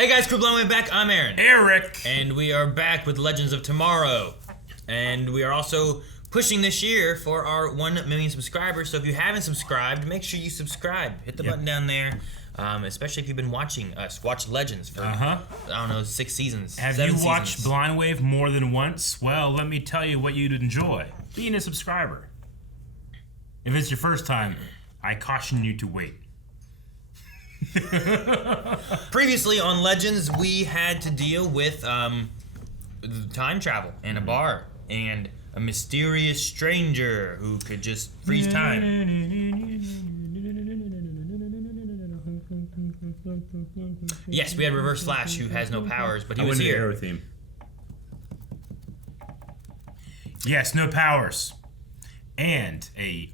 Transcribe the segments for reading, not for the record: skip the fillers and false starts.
Hey guys, Crew Blown Way back. I'm Aaron. Eric. And we are back with Legends of Tomorrow. And we are also pushing this year for our 1 million subscribers. So if you haven't subscribed, make sure you subscribe. Hit the button down there. Especially if you've been watching us watch Legends for, I don't know, 6 seasons. Have you watched Blind Wave more than once? Well, let me tell you what you'd enjoy. Being a subscriber. If it's your first time, I caution you to wait. Previously on Legends, we had to deal with time travel and a bar and a mysterious stranger who could just freeze time. Yes, we had Reverse Flash, who has no powers, but he was here. Arrow theme. Yes, no powers, and a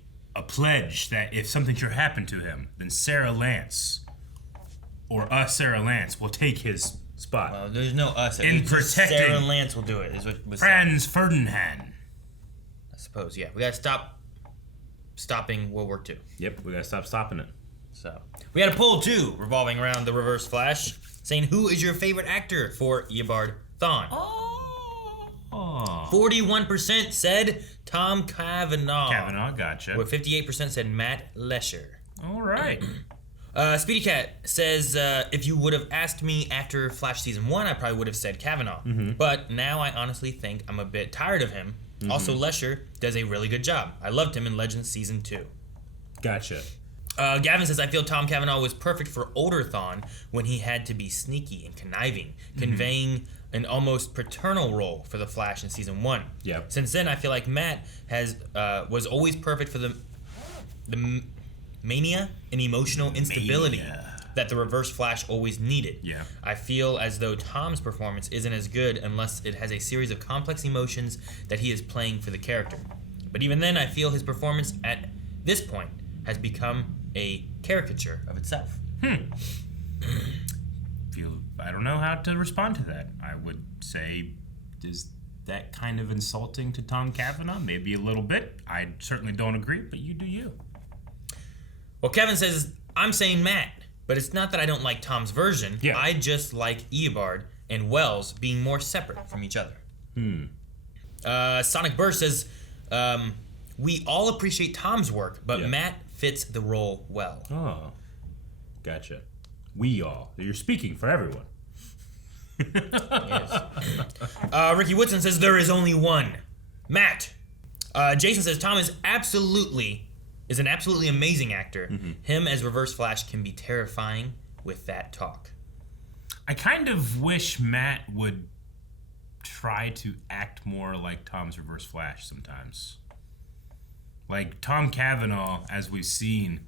pledge that if something should happen to him, then Sarah Lance, or Sarah Lance, will take his spot. Well, there's no us. In protecting Sarah Lance will do it. Is what was Franz Ferdinand. I suppose, yeah. We gotta stopping World War II. Yep, we gotta stopping it. So we had a poll too, revolving around the Reverse Flash, saying who is your favorite actor for Eobard Thawne? 41% said Tom Cavanaugh. Cavanaugh, gotcha. Where 58% said Matt Lesher. All right. Speedy Cat says, if you would have asked me after Flash Season 1, I probably would have said Cavanaugh. But now I honestly think I'm a bit tired of him. Also, Lesher does a really good job. I loved him in Legends Season 2. Gotcha. Gavin says, I feel Tom Cavanaugh was perfect for older Thawne when he had to be sneaky and conniving, conveying an almost paternal role for the Flash in Season 1. Yep. Since then, I feel like Matt was always perfect for the mania and emotional instability that the Reverse Flash always needed. Yeah. I feel as though Tom's performance isn't as good unless it has a series of complex emotions that he is playing for the character. But even then, I feel his performance at this point has become a caricature of itself. I don't know how to respond to that. I would say, is that kind of insulting to Tom Cavanaugh? Maybe a little bit. I certainly don't agree, but you do you. Well, Kevin says, I'm saying Matt, but it's not that I don't like Tom's version. Yeah. I just like Eobard and Wells being more separate from each other. Sonic Burst says, we all appreciate Tom's work, but Matt fits the role well. Oh, gotcha. We all. You're speaking for everyone. Yes. Ricky Woodson says, there is only one. Matt. Jason says, Tom is an absolutely amazing actor. Him as Reverse Flash can be terrifying with that talk. I kind of wish Matt would try to act more like Tom's Reverse Flash sometimes. Like, Tom Cavanaugh, as we've seen,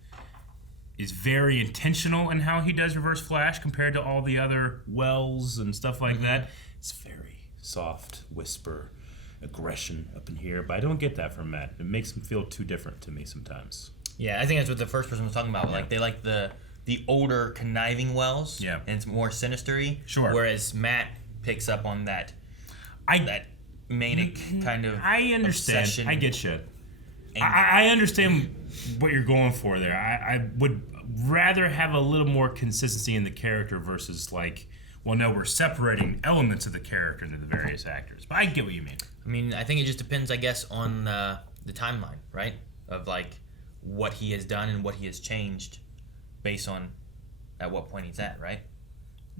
is very intentional in how he does Reverse Flash compared to all the other Wells and stuff like that. It's very soft, whisper, aggression up in here, but I don't get that from Matt. It makes him feel too different to me sometimes. Yeah, I think that's what the first person was talking about. Like, they like the older, conniving Wells. Yeah. And it's more sinister-y. Sure. Whereas Matt picks up on that manic kind of I understand. obsession. I get you. I understand what you're going for there. I would rather have a little more consistency in the character versus like, well, no, we're separating elements of the character into the various actors. But I get what you mean. I mean, I think it just depends, I guess, on the timeline, right? Of like what he has done and what he has changed based on at what point he's at, right?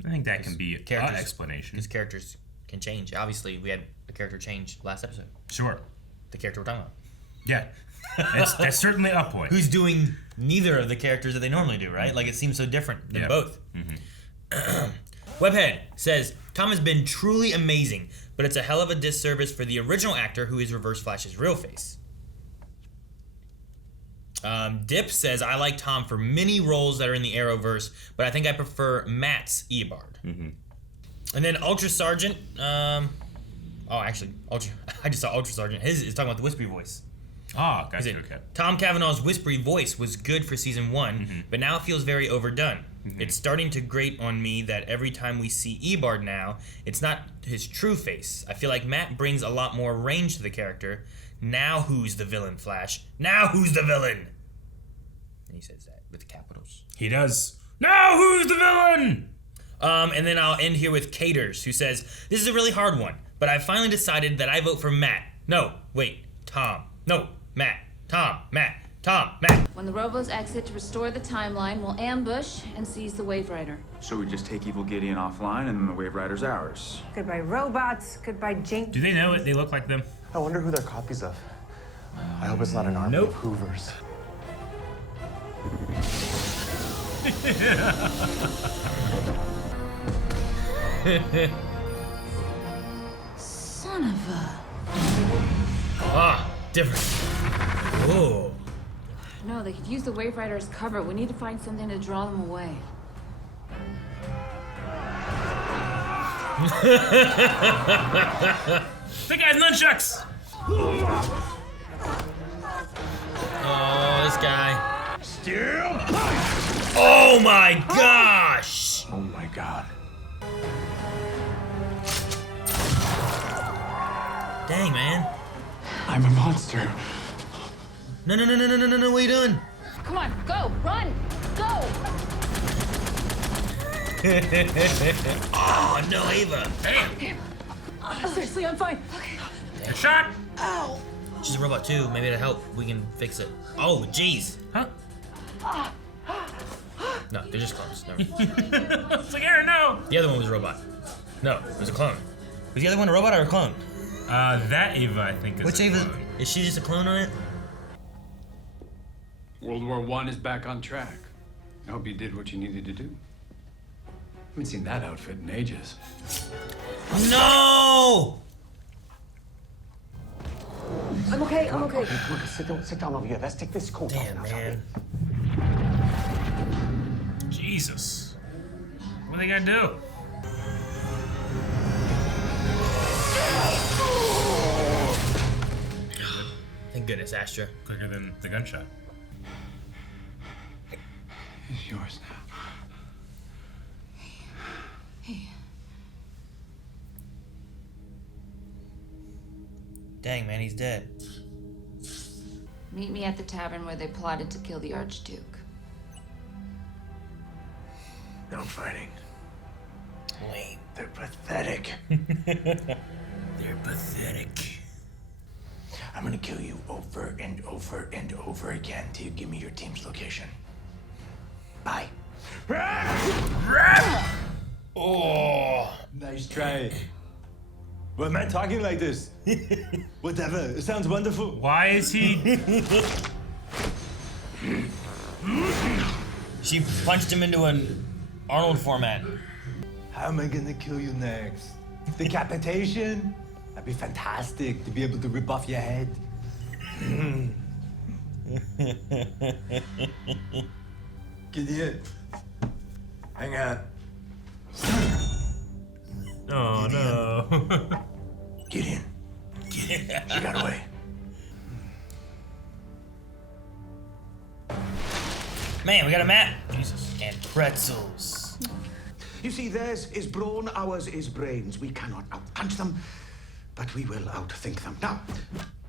I think that can be an explanation. Because characters can change. Obviously, we had a character change last episode. Sure. The character we're talking about. Yeah. That's certainly a point. Who's doing neither of the characters that they normally do, right? Like, it seems so different than both. Webhead says, Tom has been truly amazing, but it's a hell of a disservice for the original actor who is Reverse Flash's real face. Dip says, I like Tom for many roles that are in the Arrowverse, but I think I prefer Matt's Eobard. And then Ultra Sergeant, I just saw Ultra Sergeant. His is talking about the whispery voice. Oh, gotcha, okay. Tom Cavanaugh's whispery voice was good for Season 1, but now it feels very overdone. It's starting to grate on me that every time we see Eobard now, it's not his true face. I feel like Matt brings a lot more range to the character. Now who's the villain, Flash? Now who's the villain? And he says that with capitals. He does. Now who's the villain? And then I'll end here with Caters, who says, "This is a really hard one, but I finally decided that I vote for Matt. No, wait, Tom. No, Matt. Tom, Matt. Tom, Matt." When the Robos exit to restore the timeline, we'll ambush and seize the Wave Rider. So we just take Evil Gideon offline and then the Wave Rider's ours. Goodbye robots, goodbye Jink. Do they know it? They look like them. I wonder who they're copies of. I hope it's not an army of Hoovers. Son of a... Ah, different. Whoa. No, they could use the Wave Rider as cover. We need to find something to draw them away. Big guy's nunchucks! Oh, this guy. Oh my gosh! Oh my god. Dang, man. I'm a monster. No, what are you doing? Come on, go, run, go! Oh, no, Ava. Damn! Seriously, I'm fine. Okay. A shot! Ow! She's a robot too. Maybe it'll help. We can fix it. Oh, jeez. Huh? No, they're just clones. Never mind. It's like, Aaron, no! The other one was a robot. No, it was a clone. Was the other one a robot or a clone? That Ava, I think, is Which a Ava? clone. Is she just a clone on it? World War I is back on track. I hope you did what you needed to do. Haven't seen that outfit in ages. No! I'm okay, I'm okay. Look, sit down over here. Let's take this coat Damn, off now, man. Jesus. What are they gonna do? Thank goodness, Astra. Quicker than the gunshot. It's yours now. Dang, man, he's dead. Meet me at the tavern where they plotted to kill the Archduke. No fighting. Lame. They're pathetic. They're pathetic. I'm gonna kill you over and over and over again till you give me your team's location. Bye. Oh. Nice try. Why am I talking like this? Whatever, it sounds wonderful. Why is he... She punched him into an Arnold format. How am I gonna kill you next? Decapitation? That'd be fantastic to be able to rip off your head. Gideon, hang on. Oh, no. Gideon. She got away. Man, we got a map. Jesus. And pretzels. You see, theirs is brawn, ours is brains. We cannot outpunch them, but we will outthink them. Now,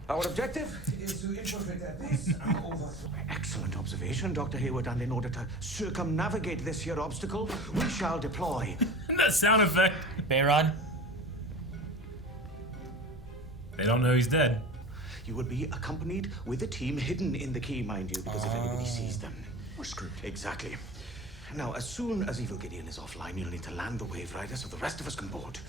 our objective is to infiltrate their base and overthrow. Excellent observation, Dr. Hayward, and in order to circumnavigate this here obstacle, we shall deploy. That sound effect. Bayrod. They don't know he's dead. You will be accompanied with a team hidden in the key, mind you, because if anybody sees them, we're screwed. Exactly. Now, as soon as Evil Gideon is offline, you'll need to land the Wave Rider so the rest of us can board.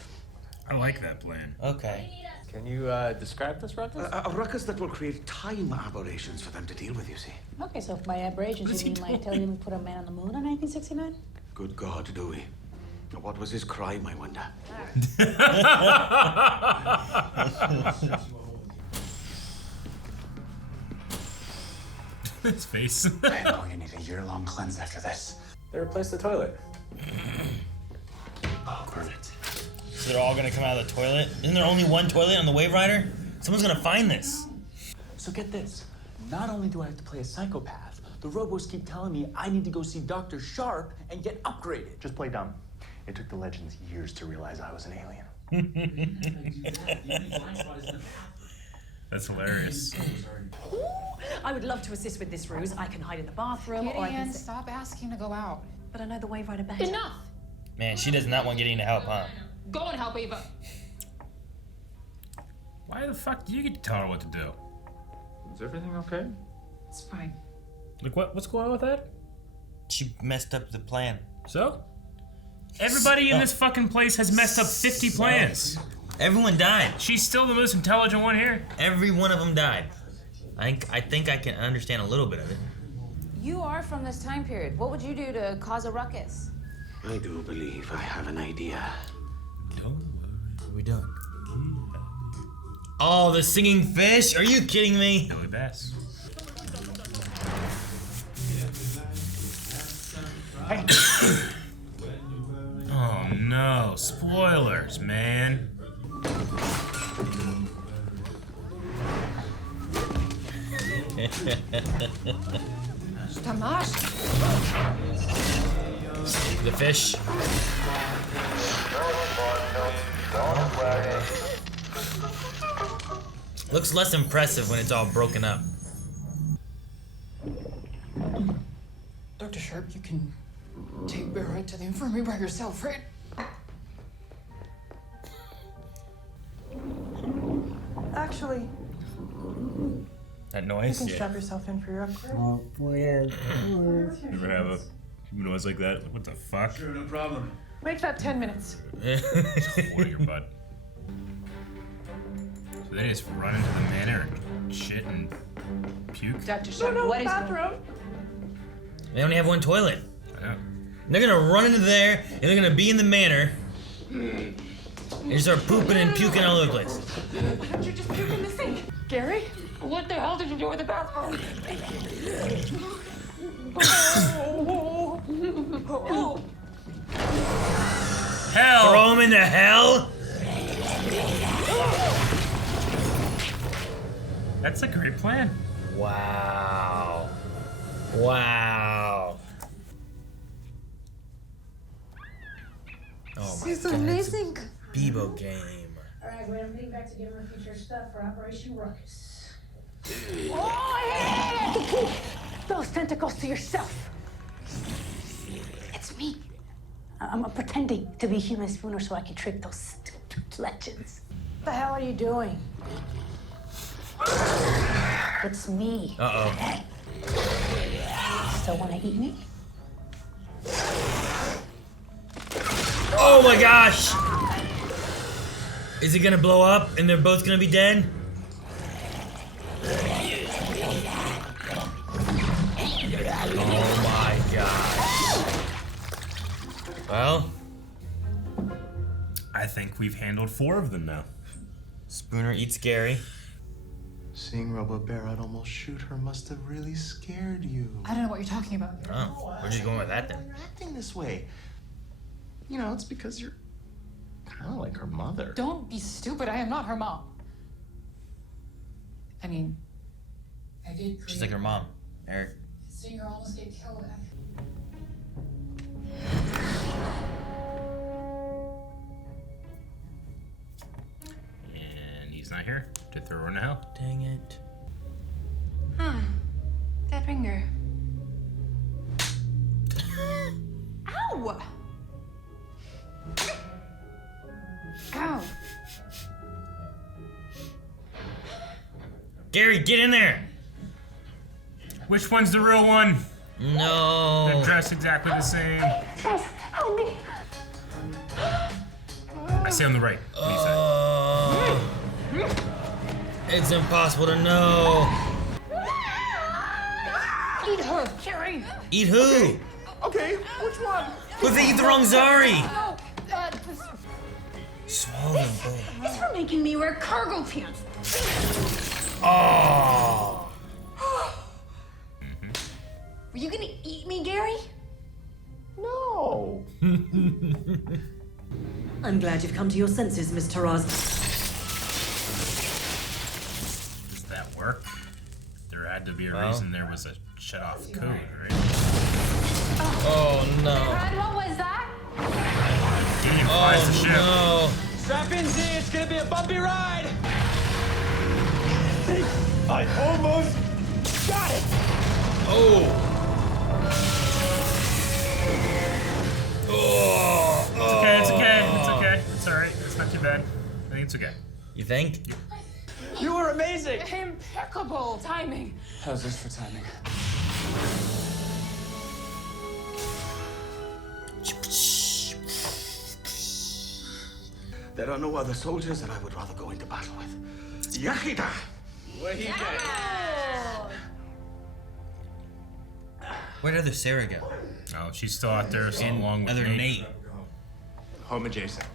I like that plan. Okay. Can you describe this ruckus? A ruckus that will create time aberrations for them to deal with, you see. Okay, so if by aberrations you mean like telling him to put a man on the moon in 1969? Good God, do we? What was his crime, I wonder? His face. I know you need a year-long cleanse after this. They replaced the toilet. Oh, perfect. So they're all gonna come out of the toilet? Isn't there only one toilet on the Wave Rider? Someone's gonna find this. So get this. Not only do I have to play a psychopath, the robos keep telling me I need to go see Dr. Sharp and get upgraded. Just play dumb. It took the Legends years to realize I was an alien. That's hilarious. I would love to assist with this ruse. I can hide in the bathroom or I can... Stop asking to go out. But I know the Wave Rider better. Enough! Man, she does not want Gideon to help, huh? Go and help Eva. Why the fuck do you get to tell her what to do? Is everything okay? It's fine. Like what's going on with that? She messed up the plan. So? Everybody in this fucking place has messed up 50 plans. Everyone died. She's still the most intelligent one here. Every one of them died. I think I can understand a little bit of it. You are from this time period. What would you do to cause a ruckus? I do believe I have an idea. What are we doing? Oh, the singing fish? Are you kidding me? Billy Bass. Hey. Oh no, spoilers, man. Tamash. The fish. Looks less impressive when it's all broken up. Dr. Sharp, you can take Marietta to the infirmary by yourself, right? Actually, That you noise? can strap yourself in for your upgrade. Ever have a noise like that? What the fuck? Sure, no problem. Make that 10 minutes. What your butt? So they just run into the manor and shit and puke? Dr. Sharp, what is bathroom. They only have one toilet. I know. They're gonna run into there, and they're gonna be in the manor, and just start pooping and puking all over the place. Why don't you just puke in the sink? Gary? What the hell did you do with the bathroom? Hell! Throw him into hell? That's a great plan. Wow. Wow. Oh my This is God, amazing. it's a Bebo game. All right, Gwen, I'm getting back to getting our future stuff for Operation Ruckus. Those tentacles to yourself. It's me. I'm pretending to be human Spooner so I can trick those stupid legends. What the hell are you doing? It's me. Uh-oh. Still want to eat me? Oh my gosh! Is it gonna blow up and they're both gonna be dead? Oh my gosh. Well, I think we've handled 4 of them now. Spooner eats Gary. Seeing Robo Barrett almost shoot her must have really scared you. I don't know what you're talking about. Oh, we're just going with that then. You're acting this way. You know, it's because you're kind of like her mother. Don't be stupid. I am not her mom. I mean, I did She's like her mom, Eric. seeing her almost get killed. And he's not here to throw her in hell. Dang it. Huh. That ringer. Ow! Ow. Gary, get in there! Which one's the real one? No. They're dressed exactly the same. Help me. I say on the right. What do you say? It's impossible to know. Eat her, Gary. Eat who? Okay, which one? What if they eat the wrong Zari? No, Swallow them both. It's for making me wear cargo pants. Oh. Were you gonna eat me, Gary? No. I'm glad you've come to your senses, Miss Taraz. Does that work? There had to be a Well. reason there was a shut-off code, right? Oh no. Brad, what was that? Gideon flies the Oh ship. no. Strap in, Z. It's gonna be a bumpy ride. I almost got it. Oh. Oh. too bad. I think it's okay. You think? You were amazing. Impeccable timing. How's this for timing? There are no other soldiers that I would rather go into battle with. Yahida! Where he Where did other Sarah go? Oh, she's still out there along with other Nate. Home adjacent.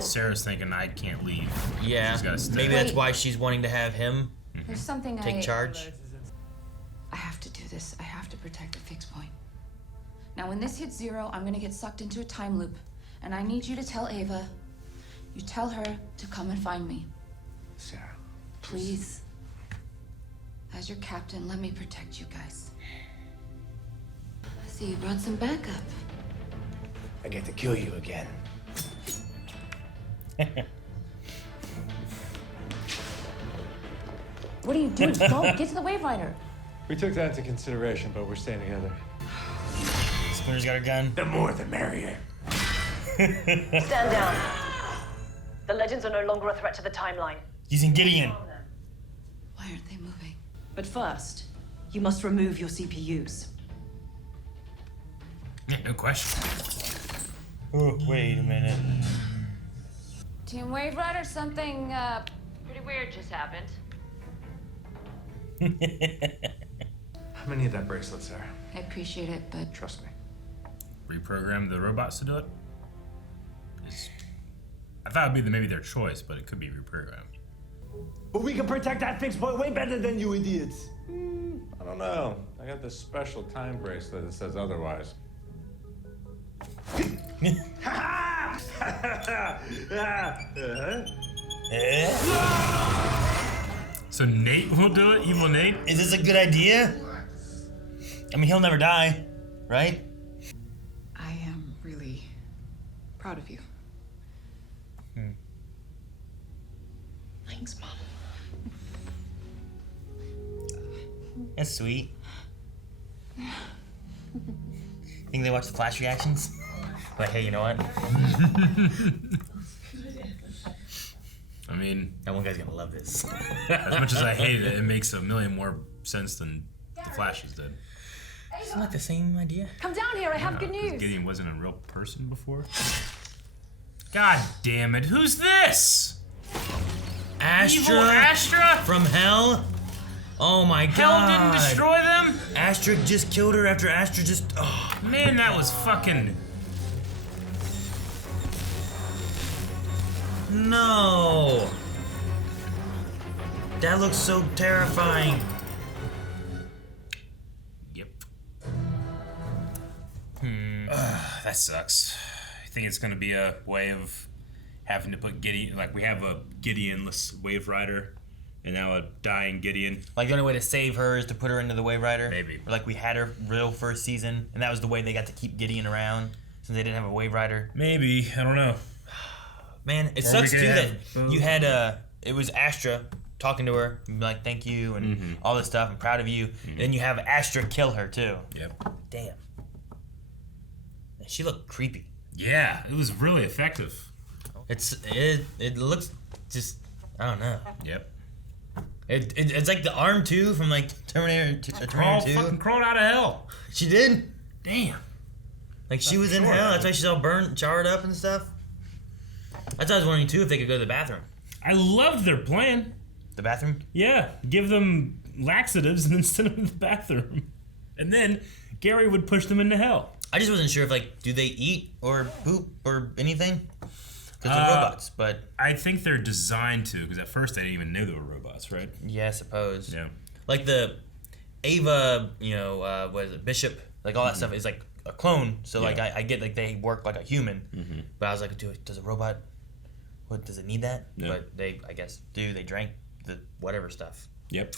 Sarah's thinking I can't leave. Yeah, She's gotta stay. maybe that's why she's wanting to have him There's something take charge. I have to do this. I have to protect the fixed point. Now, when this hits 0, I'm gonna get sucked into a time loop. And I need you to tell Ava, you tell her to come and find me. Sarah. Please. As your captain, let me protect you guys. I see you brought some backup. I get to kill you again. What are you doing? Don't get to the Wave Rider. We took that into consideration, but we're staying together. Spooner's got a gun. The more the merrier. Stand down. The legends are no longer a threat to the timeline. Using Gideon. Why aren't they moving? But first, you must remove your CPUs. Yeah, no question. Oh, wait a minute. Team Wave Rider, something pretty weird just happened. I'm gonna need that bracelet, Sarah. I appreciate it, but Trust me. Reprogram the robots to do it? 'Cause I thought it'd be maybe their choice, but it could be reprogrammed. But we can protect that fixed point way better than you idiots. I don't know. I got this special time bracelet that says otherwise. So Nate will do it? Evil Nate? Is this a good idea? I mean, he'll never die, right? I am really proud of you. Thanks, Mom. That's sweet. Think they watch the Flash reactions? Like, hey, you know what? I mean, that one guy's gonna love this. As much as I hate it, it makes a million more sense than the Flashes did. Isn't that the same idea? Come down here, I have good news. Gideon wasn't a real person before. God damn it, who's this? Astra? Evil Astra? From hell? Oh my Hell god. didn't destroy them? Astra just killed her after Astra just... Oh. Man, that was fucking... No. That looks so terrifying. Yep. That sucks. I think it's gonna be a way of having to put Gideon, like we have a Gideonless Wave Rider, and now a dying Gideon. Like the only way to save her is to put her into the Wave Rider? Maybe. Or like we had her real first season, and that was the way they got to keep Gideon around, since they didn't have a Wave Rider. Maybe, I don't know. Man, it Or sucks we too could that have you had, it was Astra talking to her, and be like, thank you, and all this stuff, I'm proud of you. And then you have Astra kill her too. Yep. Damn. She looked creepy. Yeah, it was really effective. It looks just, I don't know. Yep. It's like the arm too from like Terminator 2. Fucking crawled out of hell. She did? Damn. Like she was in hell. That's why she's all burnt, charred up and stuff. That's what I was wondering too, if they could go to the bathroom. I loved their plan. The bathroom? Yeah, give them laxatives and then send them to the bathroom. And then Gary would push them into hell. I just wasn't sure if like, do they eat or poop or anything? Because they're robots, but... I think they're designed to, because at first they didn't even know they were robots, right? Yeah, I suppose. Yeah. Like the Ava, what is it, Bishop, like all that stuff is like a clone, so like I get like they work like a human, but I was like, does a robot, what, does it need that? Yeah. But they, I guess, they drank the whatever stuff. Yep.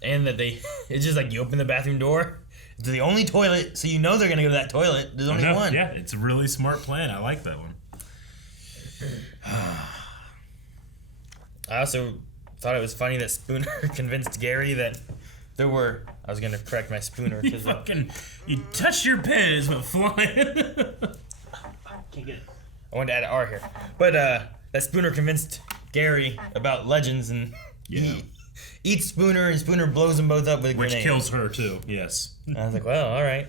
And that it's just like you open the bathroom door, it's the only toilet, so you know they're gonna go to that toilet. There's only one. Yeah, it's a really smart plan. I like that one. I also thought it was funny that Spooner convinced Gary that there were... I was gonna correct my Spooner. You touched your pen, it's went flying. Can't get it. I wanted to add an R here. But that Spooner convinced Gary about Legends, and he eats Spooner, and Spooner blows them both up with a grenade. Which kills her too. Yes. And I was like, well, all right.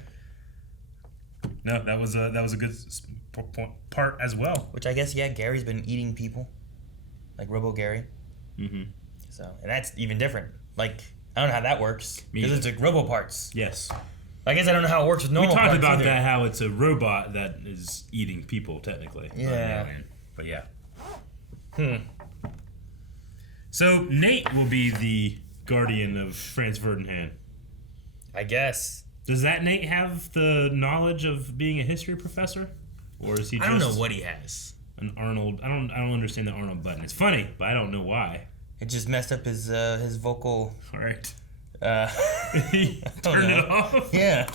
No, that was a good part as well. Which I guess, yeah, Gary's been eating people, like Robo Gary. Mm-hmm. So, and that's even different. Like, I don't know how that works because it's like Robo parts. Yes. I guess I don't know how it works with normal parts. We talked about either. that, how it's a robot that is eating people technically. Yeah. Not an alien. But yeah. So Nate will be the guardian of Franz Ferdinand. I guess. Does that Nate have the knowledge of being a history professor, or is he? Just I don't know what he has. An Arnold. I don't understand the Arnold button. It's funny, but I don't know why. It just messed up his vocal. All right. He turned it off. Yeah.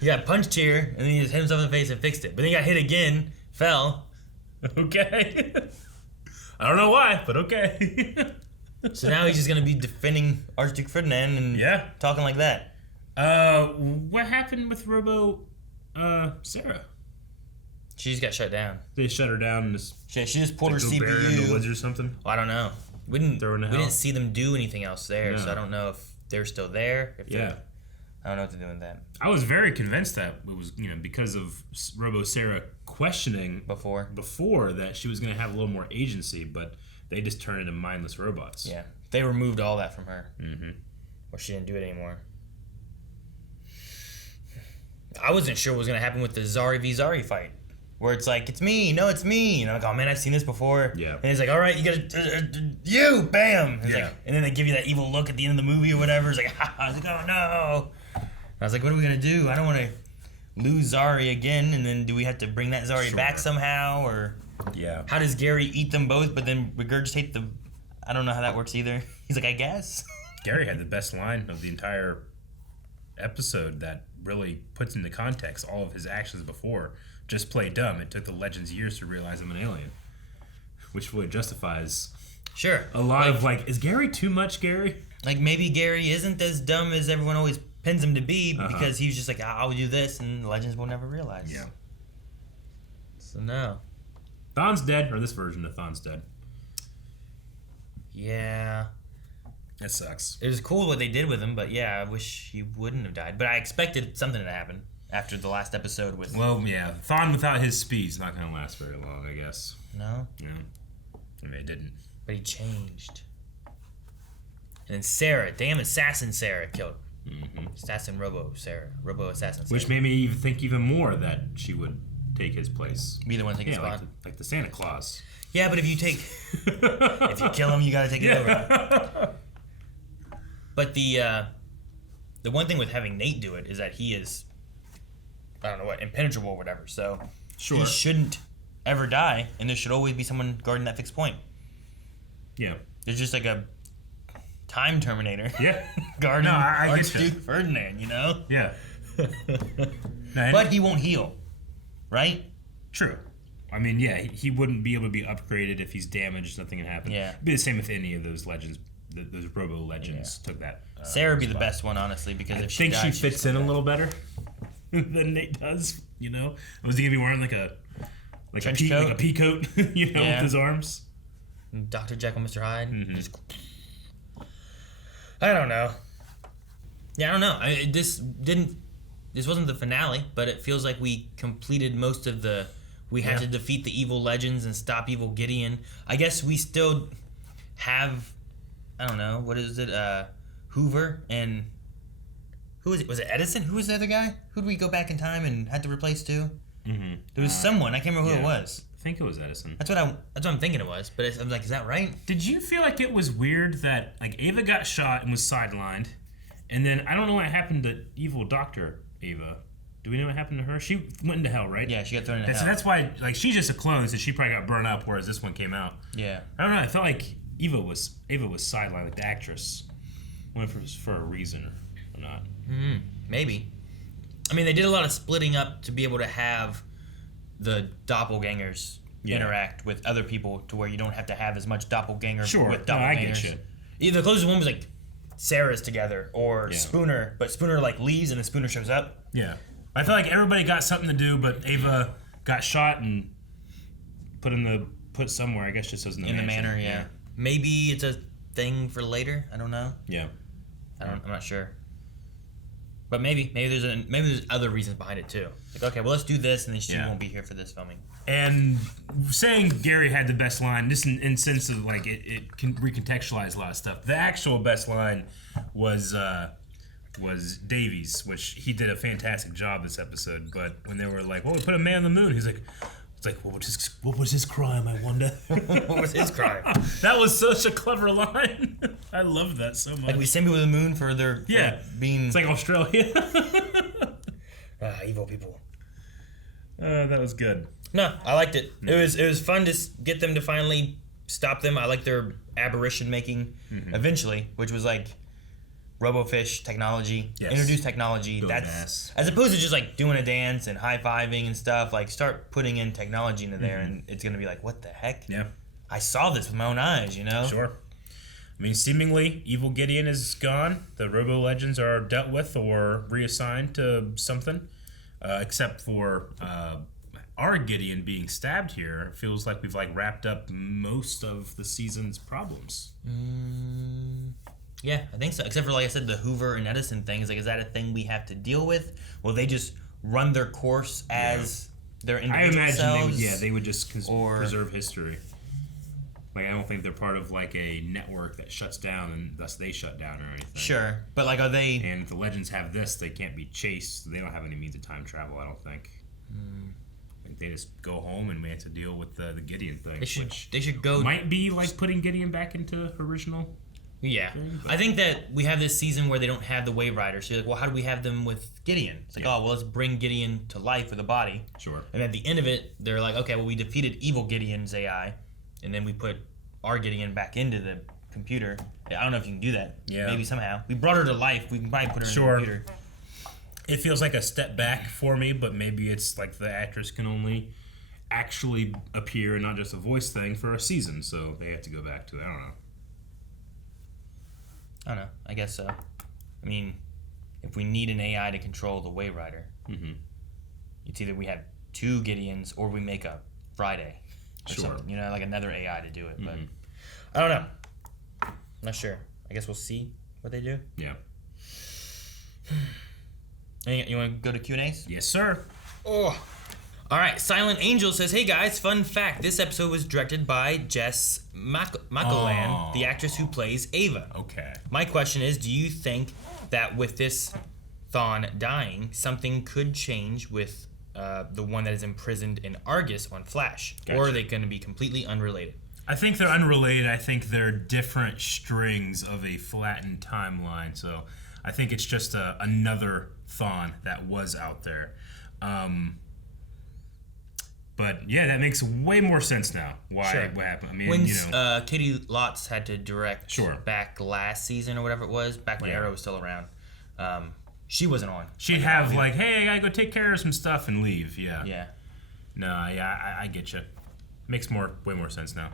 He got punched here, and then he just hit himself in the face and fixed it. But then he got hit again, fell. Okay. I don't know why, but okay. So now he's just gonna be defending Archduke Ferdinand and talking like that. What happened with Robo Sarah? She just got shut down. They shut her down and she just pulled her like, CPU. in the woods or something. Well, I don't know. We didn't hell. see them do anything else there, No. so I don't know if they're still there. If Yeah. I don't know what to do with that. I was very convinced that it was, because of Robo Sarah questioning before that she was going to have a little more agency, but they just turned into mindless robots. Yeah. They removed all that from her. Mm-hmm. Or she didn't do it anymore. I wasn't sure what was going to happen with the Zari v Zari fight. Where it's like, it's me, no, it's me. And I'm like, oh man, I've seen this before. Yeah. And he's like, all right, you gotta, you, bam. It's Yeah. like, and then they give you that evil look at the end of the movie or whatever. It's like, I was like, oh no. And I was like, what are we gonna do? I don't want to lose Zari again. And then do we have to bring that Zari back somehow? Or how does Gary eat them both but then regurgitate the... I don't know how that works either. He's like, I guess. Gary had the best line of the entire episode that really puts into context all of his actions before. Just play dumb. It took the Legends years to realize I'm an alien. Which really justifies a lot of is Gary too much Gary? Like maybe Gary isn't as dumb as everyone always pins him to be because he was just like, I'll do this and the Legends will never realize. Yeah. So no. Thon's dead, or this version of Thon's dead. Yeah. That sucks. It was cool what they did with him, but yeah, I wish he wouldn't have died. But I expected something to happen after the last episode with... Well, yeah. Thon without his speed's not going to last very long, I guess. No? Yeah. I mean, it didn't. But he changed. And then Sarah, damn assassin Sarah killed him. Mm-hmm. Assassin Robo Sarah. Robo assassin Sarah. Which made me even think even more that she would take his place. Be the one to take his spot. Like the Santa Claus. Yeah, but if you take... if you kill him, you gotta take it over. But the one thing with having Nate do it is that he is... I don't know what, impenetrable or whatever. So he shouldn't ever die, and there should always be someone guarding that fixed point. Yeah. There's just like a time terminator. Yeah. guarding I Archduke Ferdinand, you know? Yeah. But he won't heal, right? True. I mean, yeah, he wouldn't be able to be upgraded if he's damaged. Nothing can happen. Yeah. It'd be the same with any of those legends. Those Robo Legends took that. Sarah would be the best one, honestly, because if she think dies, she fits in a little better than Nate does. You know, was he gonna be wearing like a pea coat? You know, with his arms. Dr. Jekyll, Mr. Hyde. Mm-hmm. Just... I don't know. Yeah, I don't know. This wasn't the finale, but it feels like we completed most of the. We had to defeat the evil Legends and stop evil Gideon. I guess we still have. I don't know. What is it? Hoover and who was it? Was it Edison? Who was the other guy? Who did we go back in time and had to replace too? Mm-hmm. There was someone. I can't remember who it was. I think it was Edison. That's what I'm thinking it was. But I'm like, is that right? Did you feel like it was weird that like Ava got shot and was sidelined, and then I don't know what happened to evil Dr. Ava. Do we know what happened to her? She went into hell, right? Yeah, she got thrown into hell. So that's why, like, she's just a clone, so she probably got burned up, whereas this one came out. Yeah. I don't know. I felt like Ava was sidelined, like the actress. I wonder if it was for a reason or not. Maybe. I mean, they did a lot of splitting up to be able to have the doppelgangers interact with other people to where you don't have to have as much doppelganger with doppelgangers. I get you. Either the closest one was like Sarah's together or Spooner, but Spooner like leaves and then Spooner shows up. Yeah. I feel like everybody got something to do, but Ava got shot and put somewhere. I guess just as in the manor. Yeah. Maybe it's a thing for later. I don't know. Yeah. I'm not sure. But maybe there's other reasons behind it too. Like, okay, well, let's do this, and then she won't be here for this filming. And saying Gary had the best line, just in sense of like it can recontextualize a lot of stuff. The actual best line was Davies, which he did a fantastic job this episode. But when they were like, "Well, we put a man on the moon," he's like, "It's like, what was his crime? I wonder." What was his crime? That was such a clever line. I loved that so much. Like, we send people to the moon for their being. It's like Australia. Evil people. That was good. No, I liked it. It was fun to get them to finally stop them. I like their aberration making eventually, which was like RoboFish technology, introduce technology. That's as opposed to just like doing a dance and high fiving and stuff. Like, start putting in technology into there, and it's gonna be like, what the heck? Yeah, I saw this with my own eyes. You know. Sure. I mean, seemingly, Evil Gideon is gone. The Robo Legends are dealt with or reassigned to something, except for our Gideon being stabbed here. It feels like we've like wrapped up most of the season's problems. Yeah, I think so. Except for, like I said, the Hoover and Edison thing is like, is that a thing we have to deal with? Will they just run their course as their individual I imagine selves? they would just preserve history. Like, I don't think they're part of like a network that shuts down and thus they shut down or anything. Sure, but like, are they? And if the Legends have this, they can't be chased. They don't have any means of time travel, I don't think. They just go home and we have to deal with the Gideon thing. They should go. Might be like putting Gideon back into original. Yeah, I think that we have this season where they don't have the Wave Riders. So you're like, well, how do we have them with Gideon? It's like, oh, well, let's bring Gideon to life with a body. Sure. And at the end of it, they're like, okay, well, we defeated evil Gideon's AI, and then we put our Gideon back into the computer. I don't know if you can do that. Yeah. Maybe somehow. We brought her to life. We can probably put her in the computer. It feels like a step back for me, but maybe it's like the actress can only actually appear and not just a voice thing for a season, so they have to go back to it. I don't know. I guess so. I mean, if we need an AI to control the Wave Rider, it's either we have two Gideons or we make a Friday. Or something, you know, like another AI to do it. But I don't know. I'm not sure. I guess we'll see what they do. Yeah. You want to go to Q&As? Yes, sir. Oh. All right. Silent Angel says, "Hey guys, fun fact: this episode was directed by Jess McElwan, the actress who plays Ava. Okay. My question is, do you think that with this Thawne dying, something could change with the one that is imprisoned in Argus on Flash, or are they going to be completely unrelated?" I think they're unrelated. I think they're different strings of a flattened timeline. So I think it's just another Thawne that was out there. But yeah, that makes way more sense now. What happened? I mean, when Katie Lotz had to direct back last season or whatever it was, back when Arrow was still around, she wasn't on. She'd have like, hey, I gotta go take care of some stuff and leave. Yeah. Yeah. No, I get you. Makes way more sense now.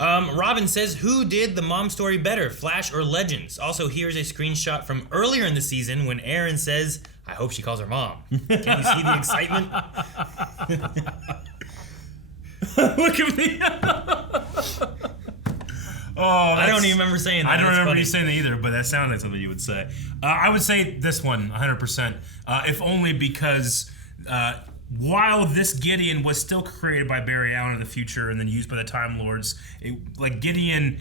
Robin says, "Who did the mom story better, Flash or Legends?" Also, here's a screenshot from earlier in the season when Aaron says, "I hope she calls her mom." Can you see the excitement? Look at me. I don't even remember saying that. I don't remember you saying that either, but that sounded like something you would say. I would say this one, 100%. If only because while this Gideon was still created by Barry Allen in the future and then used by the Time Lords, like Gideon,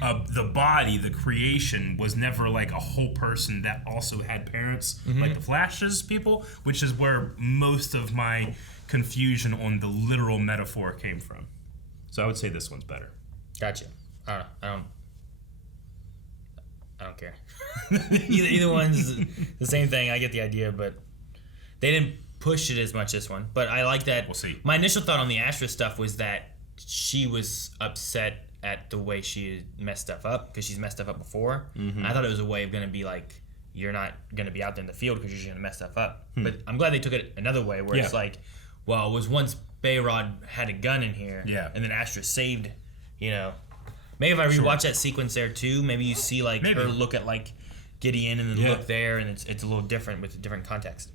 the body, the creation, was never like a whole person that also had parents, like the Flash's people, which is where most of my confusion on the literal metaphor came from. So I would say this one's better. Gotcha. I don't care. either one's the same thing. I get the idea, but they didn't push it as much this one. But I like that. We'll see. My initial thought on the Astra stuff was that she was upset at the way she messed stuff up because she's messed stuff up before. I thought it was a way of going to be like, you're not going to be out there in the field because you're just going to mess stuff up. But I'm glad they took it another way where it's like, well, it was once Bayrod had a gun in here, and then Astra saved, Maybe if I rewatch that sequence there too, maybe you see like her look at like Gideon and then look there, and it's a little different with a different context.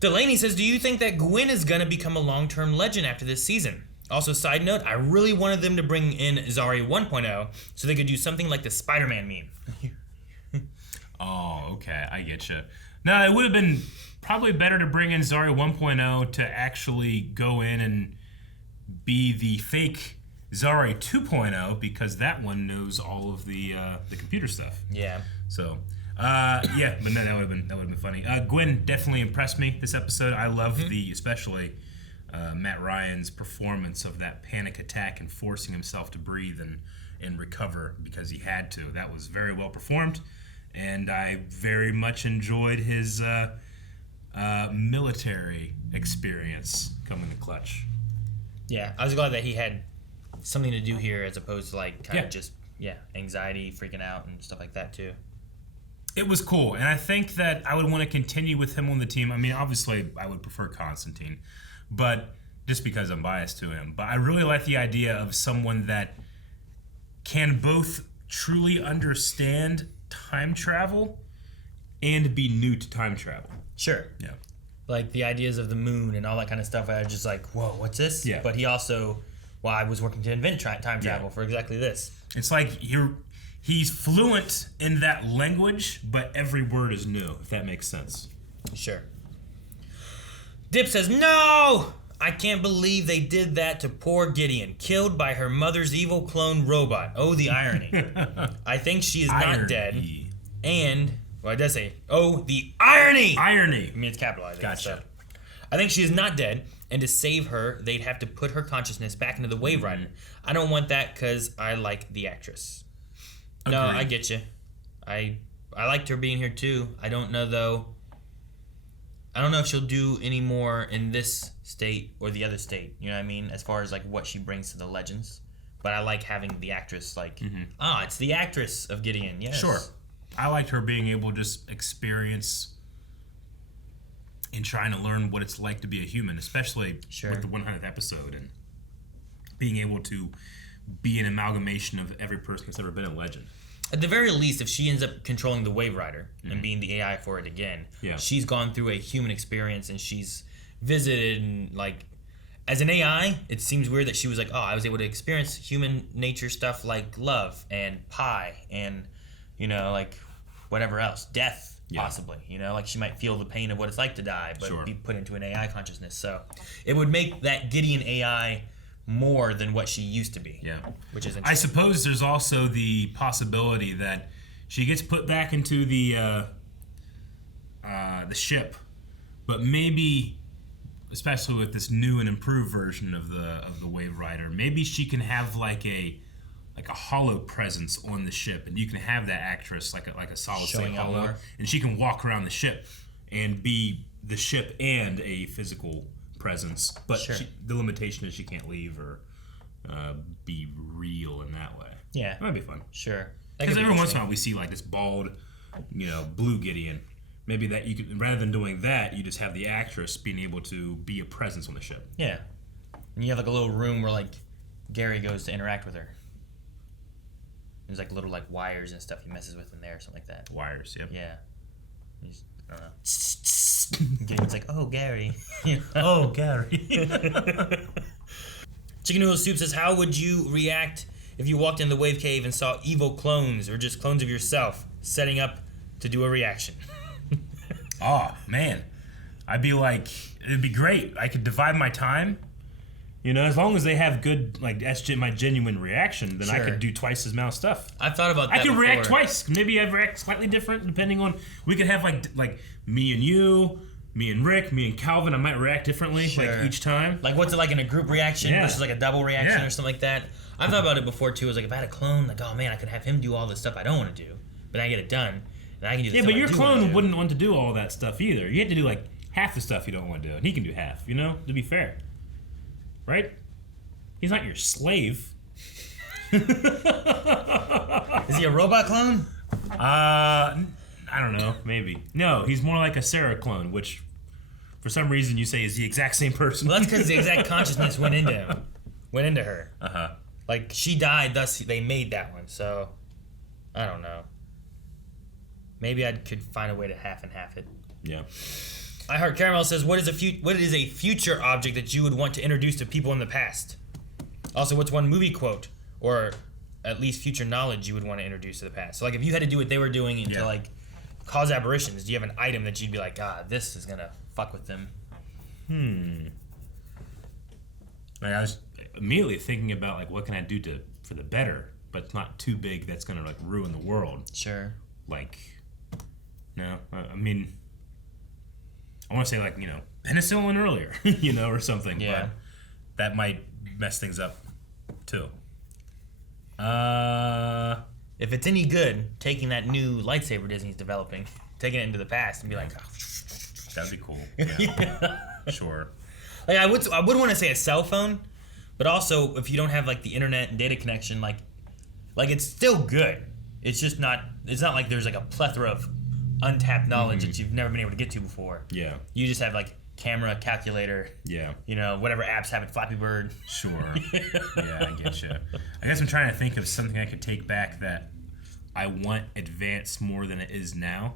Delaney says, "Do you think that Gwen is gonna become a long-term legend after this season? Also, side note, I really wanted them to bring in Zari 1.0 so they could do something like the Spider-Man meme. Oh, okay. I get you. No, it would have been probably better to bring in Zari 1.0 to actually go in and be the fake Zari 2.0 because that one knows all of the computer stuff. Yeah. So, yeah, but no, that would have been funny. Gwen definitely impressed me this episode. I love especially Matt Ryan's performance of that panic attack and forcing himself to breathe and recover because he had to. That was very well performed, and I very much enjoyed his military experience coming to clutch. Yeah, I was glad that he had something to do here as opposed to like kind of just anxiety, freaking out, and stuff like that too. It was cool, and I think that I would want to continue with him on the team. I mean, obviously, I would prefer Constantine, but just because I'm biased to him. But I really like the idea of someone that can both truly understand time travel and be new to time travel. Sure. Yeah. Like the ideas of the moon and all that kind of stuff. I was just like, whoa, what's this? Yeah. But he also, I was working to invent time travel for exactly this. It's like he's fluent in that language, but every word is new, if that makes sense. Sure. Dip says, no! I can't believe they did that to poor Gideon, killed by her mother's evil clone robot. Oh, the irony. I think she is not dead. And, well, it does say, oh, the irony! Irony. I mean, it's capitalized. Gotcha. So. I think she is not dead, and to save her, they'd have to put her consciousness back into the Wave Rider. I don't want that because I like the actress. Agreed. No, I get you. I liked her being here too. I don't know though. I don't know if she'll do any more in this state or the other state. You know what I mean? As far as like what she brings to the Legends. But I like having the actress like, it's the actress of Gideon. Yes. Sure. I liked her being able to just experience and trying to learn what it's like to be a human, especially with the 100th episode and being able to be an amalgamation of every person that's ever been a legend. At the very least, if she ends up controlling the Wave Rider and being the AI for it again, she's gone through a human experience and she's visited and like, as an AI, it seems weird that she was like, oh, I was able to experience human nature stuff like love and pie and, you know, like whatever else, death possibly, you know, like she might feel the pain of what it's like to die, but be put into an AI consciousness. So it would make that Gideon AI more than what she used to be. Yeah. Which is interesting. I suppose there's also the possibility that she gets put back into the ship, but maybe, especially with this new and improved version of the Wave Rider, maybe she can have like a hollow presence on the ship, and you can have that actress like a solid state hollow, and she can walk around the ship and be the ship and a physical presence, but the limitation is she can't leave or be real in that way. Yeah, that might be fun. Sure, because every once in a while we see like this bald, blue Gideon. Maybe that you could, rather than doing that, you just have the actress being able to be a presence on the ship. Yeah, and you have like a little room where like Gary goes to interact with her. There's like little like wires and stuff he messes with in there or something like that. Wires, yep. Yeah. I don't know. Gideon's like, oh, Gary. Oh, Gary. Chicken Noodle Soup says, how would you react if you walked in the Wave Cave and saw evil clones or just clones of yourself setting up to do a reaction? Oh, man. I'd be like, it'd be great. I could divide my time. As long as they have good, like, that's my genuine reaction, then I could do twice as amount of stuff. I've thought about that. I could react twice. Maybe I'd react slightly different depending on. We could have like me and you, me and Rick, me and Calvin. I might react differently like each time. Like what's it like in a group reaction versus like a double reaction or something like that. I've thought about it before too. It was like if I had a clone, like oh man, I could have him do all the stuff I don't want to do, but I get it done, and I can do. The stuff but your clone want wouldn't want to do all that stuff either. You have to do like half the stuff you don't want to do, and he can do half. To be fair, right? He's not your slave. Is he a robot clone? I don't know. Maybe. No, he's more like a Sarah clone, which for some reason you say is the exact same person. Well, that's because the exact consciousness went into him. Went into her. Uh-huh. Like, she died, thus they made that one. So, I don't know. Maybe I could find a way to half and half it. Yeah. I Heart Caramel says, what is a future object that you would want to introduce to people in the past? Also, what's one movie quote or at least future knowledge you would want to introduce to the past? So, like, if you had to do what they were doing to, like, cause apparitions, do you have an item that you'd be like, this is going to fuck with them? Like, I was immediately thinking about, like, what can I do for the better, but it's not too big that's going to, like, ruin the world. Sure. Like, no, I mean, I want to say, like, you know, penicillin earlier, you know, or something. Yeah. But that might mess things up, too. If it's any good, taking that new lightsaber Disney's developing, taking it into the past and be like, that'd be cool. Yeah. Sure. Like, I would want to say a cell phone, but also if you don't have, like, the internet and data connection, like it's still good. It's just not. It's not like there's, like, a plethora of untapped knowledge that you've never been able to get to before. Yeah. You just have, like, camera, calculator. Yeah. You know, whatever apps have it, Flappy Bird. Sure. Yeah, I get you. I guess I'm trying to think of something I could take back that I want advanced more than it is now,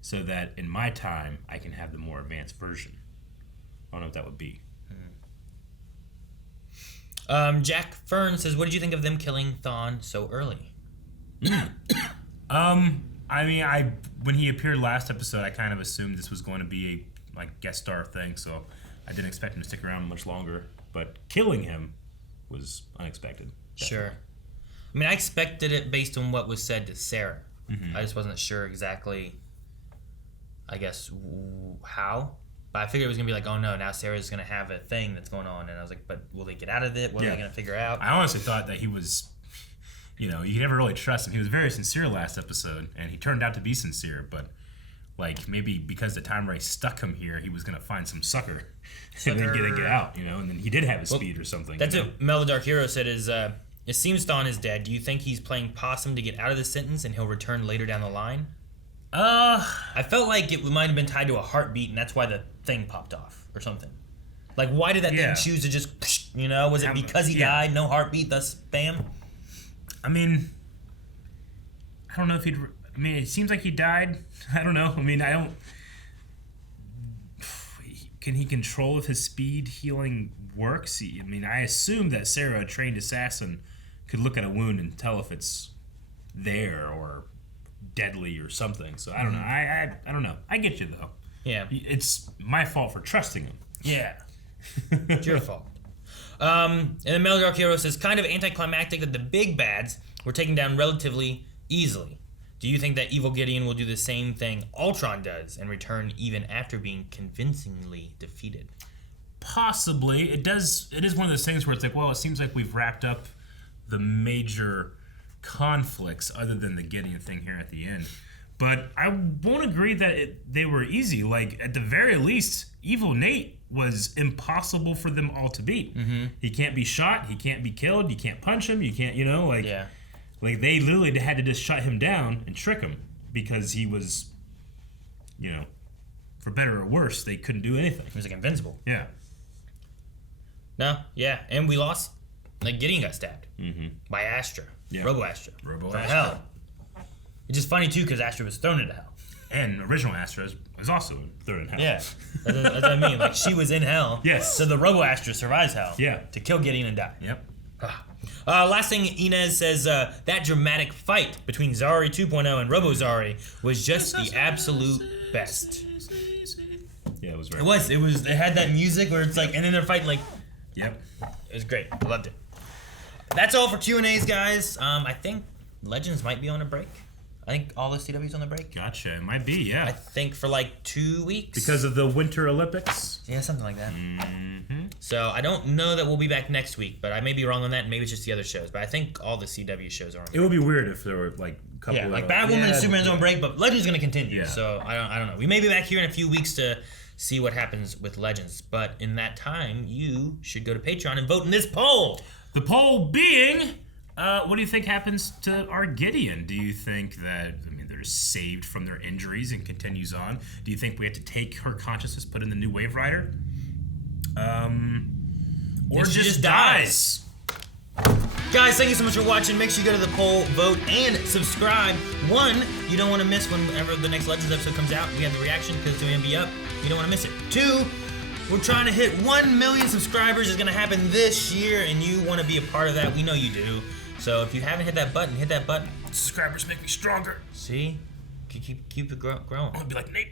so that in my time I can have the more advanced version. I don't know what that would be. Jack Fern says, what did you think of them killing Thawne so early? I mean, when he appeared last episode, I kind of assumed this was going to be a guest star thing, so I didn't expect him to stick around much longer. But killing him was unexpected. Sure. I mean, I expected it based on what was said to Sarah. Mm-hmm. I just wasn't sure exactly, I guess, how. But I figured it was going to be like, oh no, now Sarah's going to have a thing that's going on. And I was like, but will they get out of it? What are they going to figure out? I honestly thought that he was, you know, you never really trust him. He was very sincere last episode, and he turned out to be sincere. But, like, maybe because the time race stuck him here, he was going to find some sucker and then get out, you know? And then he did have his speed or something. That's what Mel the Dark Hero said is, it seems Thawne is dead. Do you think he's playing possum to get out of the sentence and he'll return later down the line? I felt like it might have been tied to a heartbeat, and that's why the thing popped off or something. Like, why did that thing choose to just, you know? Was it because he died, no heartbeat, thus bam? I mean, I don't know if he'd... I mean, it seems like he died. I don't know. I mean, I don't... Can he control if his speed healing works? I mean, I assume that Sarah, a trained assassin, could look at a wound and tell if it's there or deadly or something. So I don't know. I don't know. I get you though. Yeah. It's my fault for trusting him. Yeah. It's your fault. And then Mel Dark Hero says, kind of anticlimactic that the big bads were taken down relatively easily. Do you think that Evil Gideon will do the same thing Ultron does and return even after being convincingly defeated? Possibly. It is one of those things where it's like, well, it seems like we've wrapped up the major conflicts other than the Gideon thing here at the end. But I won't agree that they were easy. Like, at the very least, Evil Nate was impossible for them all to beat. Mm-hmm. He can't be shot. He can't be killed. You can't punch him. You can't, you know, like... Yeah. Like, they literally had to just shut him down and trick him because he was, you know, for better or worse, they couldn't do anything. He was like invincible. Yeah. No, yeah. And we lost. Like, Gideon got stabbed by Astra. Yeah. Robo-Astra. Robo-Astra. From hell. It's just funny, too, because Astra was thrown into hell. And original Astra was also thrown in hell. Yeah. That's what I mean. Like, she was in hell. Yes. So the Robo-Astra survives hell. Yeah. To kill Gideon and die. Yep. Last thing, Inez says, that dramatic fight between Zari 2.0 and Robo-Zari was just the absolute best. Yeah, it was very It was. It had that music where it's like, and then they're fighting like... Yep. It was great. I loved it. That's all for Q&As, guys. I think Legends might be on a break. I think all the CW's on the break. Gotcha. It might be, yeah. I think for like 2 weeks. Because of the Winter Olympics? Yeah, something like that. Mm-hmm. So I don't know that we'll be back next week, but I may be wrong on that, and maybe it's just the other shows. But I think all the CW shows are on. It would be weird if there were like a couple of... like Batwoman and Superman's on break, but Legends is going to continue. Yeah. So I don't know. We may be back here in a few weeks to see what happens with Legends. But in that time, you should go to Patreon and vote in this poll. The poll being, what do you think happens to our Gideon? Do you think that, I mean, they're saved from their injuries and continues on? Do you think we have to take her consciousness, put in the new Wave Rider? Or just dies? Guys, thank you so much for watching. Make sure you go to the poll, vote, and subscribe. 1, you don't want to miss whenever the next Legends episode comes out. We have the reaction because it's going to be up. You don't want to miss it. 2, We're trying to hit 1 million subscribers. It's gonna happen this year, and you want to be a part of that. We know you do. So if you haven't hit that button, hit that button. Subscribers make me stronger. See? Keep it growing. I want to be like Nate.